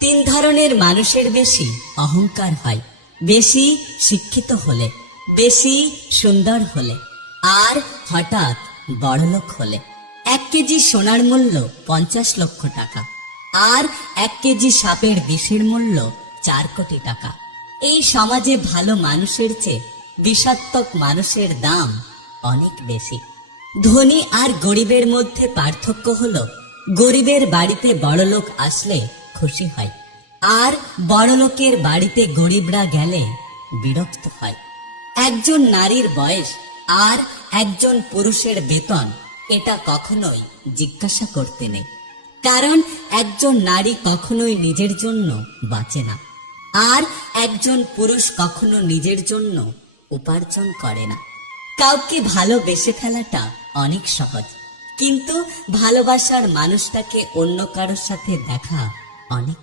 তিন ধরনের মানুষের বেশি অহংকার হয়: বেশি শিক্ষিত হলে, বেশি সুন্দর হলে, আর হঠাৎ বড়লোক হলে। 1 কেজি সোনার মূল্য 50 লক্ষ টাকা, আর 1 কেজি সাপের বিষের মূল্য 4 কোটি টাকা। এই সমাজে ভালো মানুষের চেয়ে বিষাত্মক মানুষের দাম অনেক বেশি। ধনী আর গরিবের মধ্যে পার্থক্য হলো, গরিবের বাড়িতে বড়লোক আসলে খুশি হয়, আর বড়লোকের বাড়িতে গরিবরা গেলে বিরক্ত হয়। একজন নারীর বয়স আর একজন পুরুষের বেতন এটা কখনোই জিজ্ঞাসা করতে নেই, কারণ একজন নারী কখনোই নিজের জন্য বাঁচে না, আর একজন পুরুষ কখনো নিজের জন্য উপার্জন করে না। কাউকে ভালোবেসে ফেলাটা অনেক সহজ, কিন্তু ভালোবাসার মানুষটাকে অন্য কারোর সাথে দেখা অনেক